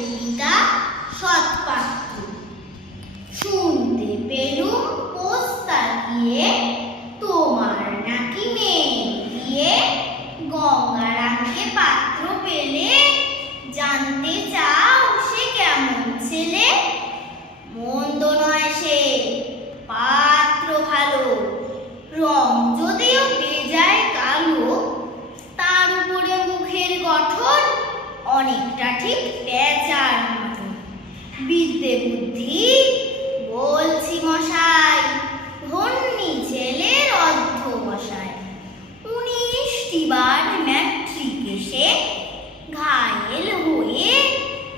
কবিতা সৎপাত্র। শুনতে পেলুম পোস্তা দিয়ে তোমার নাকি মেয়ে দিয়ে, গঙ্গারামকে পাত্র পেলে জানতে চাও সে কেমন ছেলে। মন্দ নয় সে, পাত্র ভালো, রং যদিও বেজায় কালো, তার উপরে মুখের গঠন অনেকটা ঠিক পেঁচার মতন। বিদ্যে বুদ্ধি বলছি মশাই, ধন্যী ছেলের অধ্যবসায়। 19টি বার ম্যাট্রিক এসে ঘায়েল হয়ে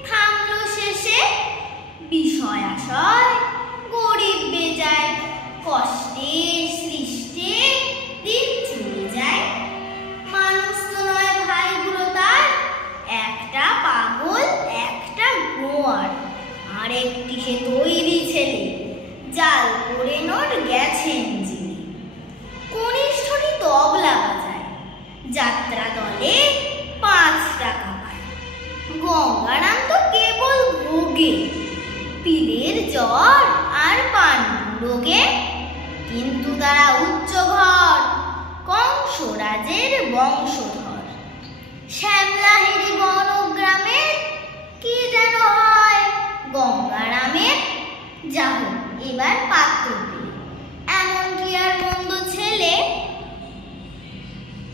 থামলো শেষে। বিষয় আশয় গরিব বেজায়, কষ্টে সৃষ্টে দিন চলে যায়। মানুষ তো নয় ভাইগুলো তার, একটা পাগল একটা গোয়ার। আরেকটি সে তৈরি ছেলে, জাল করে নোট গেছেন যিনি। কনিষ্ঠটি তবলা বাজায়, যাত্রা দলে 5 টাকা পায়। গঙ্গারাম তো কেবল ভোগে, পিলের জ্বর আর পান রোগে। কিন্তু তারা উচ্চ ঘর, কংসরাজের বংশধর। শ্যামলাহেরি বনগ্রামের কি যেন হয় গঙ্গারামের। যাহোক এবার পাত্র